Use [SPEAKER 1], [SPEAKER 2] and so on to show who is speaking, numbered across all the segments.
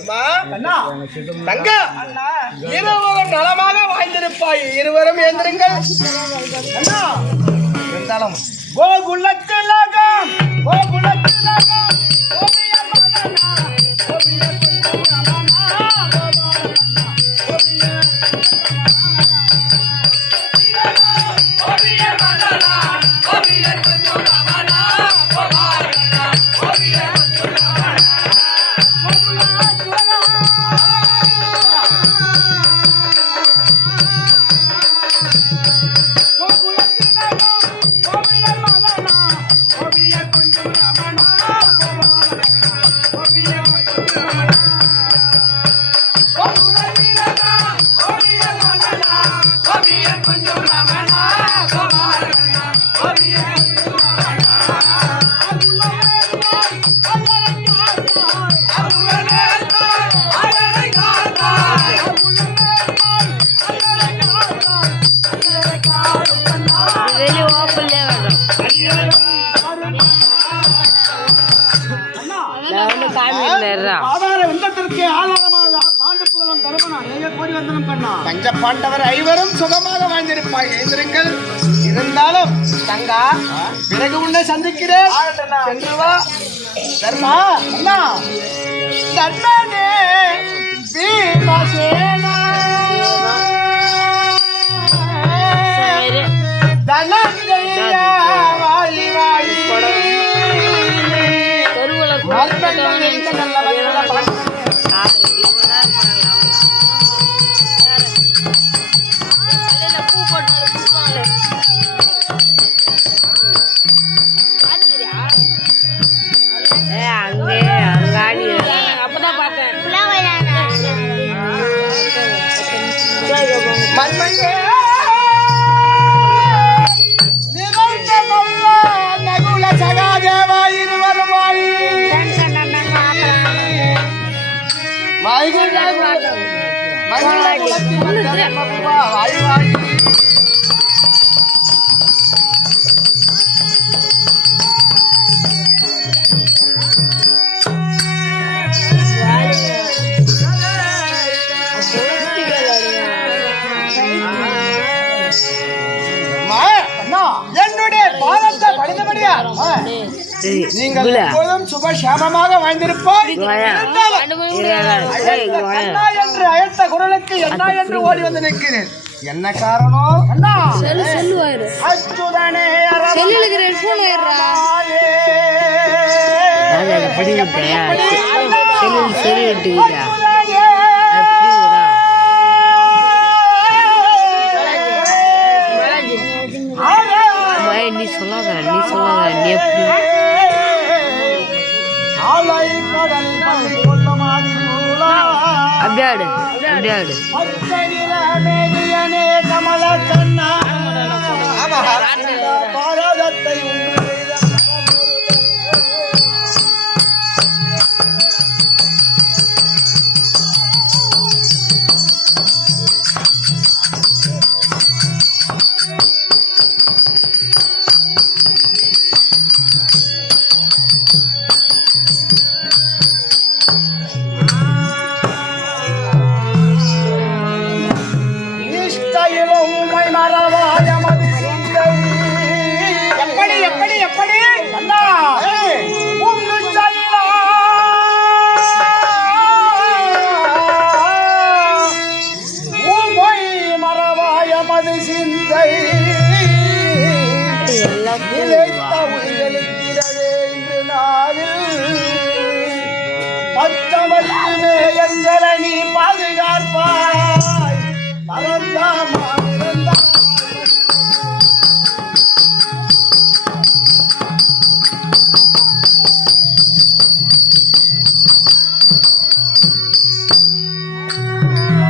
[SPEAKER 1] தர்மா தங்க இருவரும் நலமாக வாழ்ந்திருப்பாய். இருவரும் ஏந்திருங்கள் அண்ணா. இருந்தாலும் கோகுலத்திலகம் கோகுலத்திலகம். கோபிய மதனா
[SPEAKER 2] வெளியே
[SPEAKER 1] பஞ்ச பாண்டவர் ஐவரும் சுகமாக வாழ்ந்திருப்பாய் எழுந்திருங்கள். இருந்தாலும் தங்கா பிறகு உன்னை சந்திக்கிறேன். சென்று வா. தர்மா அண்ணா. பீமசேனா வாழி
[SPEAKER 2] அப்பதான் பார்த்தேன்.
[SPEAKER 1] என்னுடைய பாதத்தை படித்தபடியா நீங்கள் எப்போதும் சுபசாமமாக வாழ்ந்திருப்பாய் என்று அழைத்த குரலுக்கு என்ன என்று ஓடி வந்து நிற்கிறேன். என்ன காரணம்? அச்சுதனே
[SPEAKER 2] செல்லு அப்படியே ஆடு அப்படியே
[SPEAKER 1] மறவாய மது சிந்தை நிலைத்த உயிரெழுத்திடவே இன்று நாளில். பச்சமத்துமே எங்களை நீ பாதுகாப்பாய். பரந்தாமா.
[SPEAKER 2] அண்ணா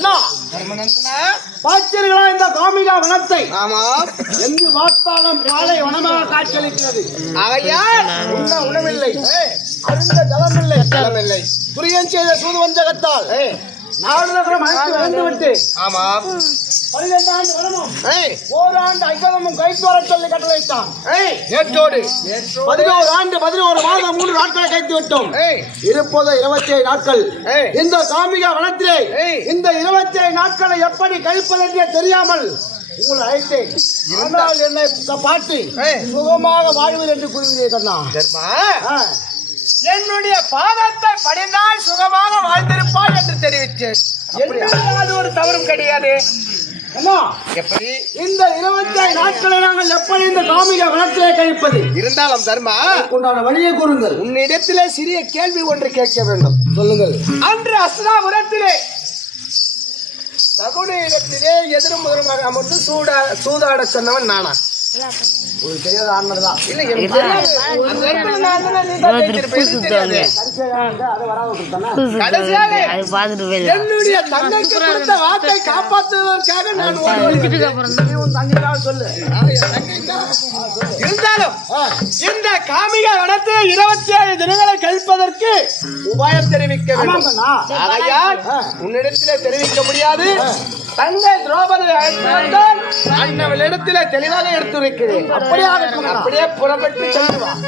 [SPEAKER 2] அண்ணா. பார்த்தீர்களா இந்த காமிகா வனத்தை.
[SPEAKER 1] ஆமா.
[SPEAKER 2] எங்கு பார்த்தாலும் பாலை வனமாக காட்சியளிக்கிறது. ஆகையால் உண்ண உணவில்லை. அருந்த ஜலமில்லை.
[SPEAKER 1] ஜலமில்லை.
[SPEAKER 2] துரியன் செய்த சூது வஞ்சகத்தால் நாடு நகரம் அழைத்து வந்து விட்டு
[SPEAKER 1] ஆமா.
[SPEAKER 2] பன்னிரண்டு ஆண்டு வனமும்
[SPEAKER 1] ஏய்.
[SPEAKER 2] ஓராண்டு ஐக்கதமும் கைத்து வரச் சொல்லி கட்டளையிட்டான்
[SPEAKER 1] ஏய். நேற்றோடு.
[SPEAKER 2] பதினோரு ஆண்டு பதினோரு மாதம் மூன்று நாட்களை கைத்து விட்டோம்.
[SPEAKER 1] ஏய்.
[SPEAKER 2] இருப்பது இருபத்தி ஏழு நாட்கள்.
[SPEAKER 1] ஏய்.
[SPEAKER 2] இந்த காமிகா வனத்திலே
[SPEAKER 1] ஏய்.
[SPEAKER 2] இந்த இருபத்தி ஏழு நாட்களை எப்படி கழிப்பதென்றே தெரியாமல் உங்களை அழைத்தேன். ஆனால் என்னை பாட்டு
[SPEAKER 1] ஏய்.
[SPEAKER 2] சுகமாக வாழ்வீர் என்று ஆ.
[SPEAKER 1] என்னுடைய பாதத்தை படிந்தால் சுகமாக வாழ்ந்திருப்பாய் என்று தெரிவித்தேன் அது ஒரு தவறும் கிடையாது. எப்படி?
[SPEAKER 2] இந்த இருபத்தி நாட்களை நாங்கள் எப்படி இந்த காமிகா வனத்திலே கழிப்பது
[SPEAKER 1] இருந்தாலும் தர்மா
[SPEAKER 2] உண்டான வழியை கூறுங்கள்.
[SPEAKER 1] உன்னிடத்திலே சிறிய கேள்வி ஒன்று கேட்க வேண்டும்.
[SPEAKER 2] சொல்லுங்கள்.
[SPEAKER 1] அன்று அஸ்தாபுரத்திலே சகுன இடத்திலே எதிரும் முதலுமாக அமர்ந்து சூடா சூதாட சொன்னவன் நானா இருந்தாலும் இந்த காமிக வனத்தை இருபத்தி ஏழு தினங்களை கழிப்பதற்கு உபாயம் தெரிவிக்க வேண்டும். ஆகையால் உன்னிடத்திலே தெரிவிக்க முடியாது. தந்தை திரௌபதி அழைத்து வந்தால் அண்ணவளிடத்திலே தெளிவாக எடுத்து பரிந்துரைக்கிறேன்
[SPEAKER 2] அப்படியே
[SPEAKER 1] புறப்பட்டு செல்லுவான்